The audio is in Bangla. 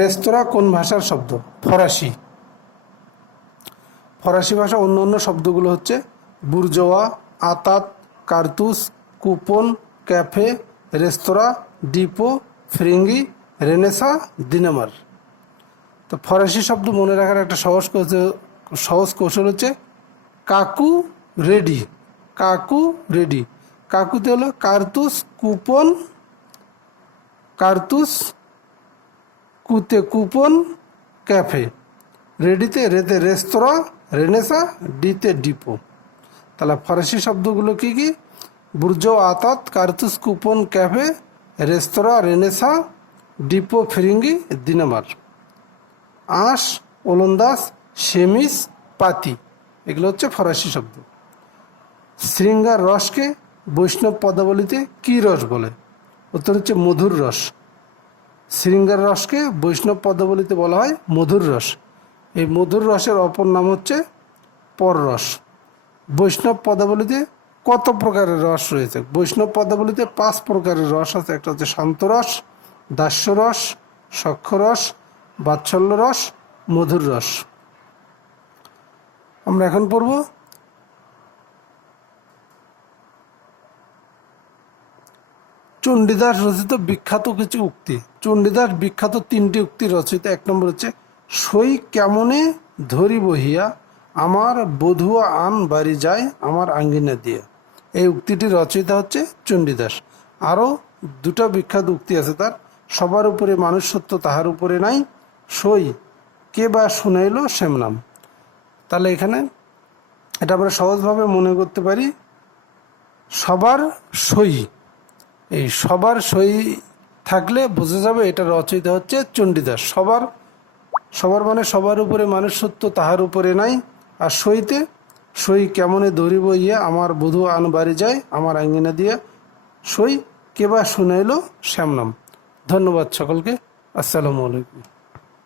রেস্তোরাঁ কোন ভাষার শব্দ? ফরাসি। ফরাসি ভাষা অন্য অন্য শব্দগুলো হচ্ছে বুর্জোয়া, আতাত, কার্তুস, কুপন, ক্যাফে, রেস্তোরাঁ, ডিপো, ফিরিঙ্গি, রেনেসা, দিনামার। তো ফরাসি শব্দ মনে রাখার একটা সহজ কৌশল হচ্ছে কাকু রেডি। কাকু রেডি। কাকুতে হলো কার্তুস, কুপন, কার্তুস, কুতে কুপন, ক্যাফে। রেডিতে রেতে রেস্তোরাঁ, রেনেসা, ডিতে ডিপো। তাহলে ফরাসি শব্দগুলো কি কি? বুর্জো, আতাত, কার্তুস, কুপন, ক্যাফে, রেস্তোরাঁ, রেনেসা, ডিপো, ফিরিঙ্গি, দিনামার। আঁশ, ওলন্দাজ, সেমিস, পাতি, এগুলো হচ্ছে ফরাসি শব্দ। শৃঙ্গার রসকে বৈষ্ণব পদাবলিতে কি রস বলে? উত্তর হচ্ছে মধুর রস। শৃঙ্গার রসকে বৈষ্ণব পদাবলিতে বলা হয় মধুর রস। এই মধুর রসের অপর নাম হচ্ছে পররস। বৈষ্ণব পদাবলিতে কত প্রকারের রস রয়েছে? বৈষ্ণব পদাবলিতে 5 প্রকারের রস আছে। একটা হচ্ছে শান্তরস, দাস্যরস, সখ্যরস, বাৎসল্য রস, মধুর রস। আমরা এখন পড়ব চণ্ডীদাস রচিত বিখ্যাত কিছু উক্তি। চণ্ডীদাস বিখ্যাত 3টি উক্তি রচিত। 1 নম্বর হচ্ছে সই কেমনে ধরি বহিয়া আমার বধুয়া আন বাড়ি যায় আমার আঙ্গিনা দিয়া। এই উক্তিটি রচয়িতা হচ্ছে চণ্ডীদাস। আরও 2টা বিখ্যাত উক্তি আছে তার। সবার উপরে মানুষ সত্য তাহার উপরে নাই, সই কে বা শুনাইল শ্যাম নাম। তাহলে এখানে এটা আমরা সহজভাবে মনে করতে পারি সবার সই। এই সবার সই থাকলে বোঝা যাবে এটা রচয়িতা হচ্ছে চণ্ডীদাস। সবার মানে সবার উপরে মানুষ সত্য তাহার উপরে নাই। আর সইতে সই কেমনে ধরিব ইয়ে আমার বধূ আন বাড়ি যায় আমার আঙ্গিনা দিয়া, সই কে বা শুনাইল শ্যামনাম। ধন্যবাদ সকলকে। আসসালামু আলাইকুম।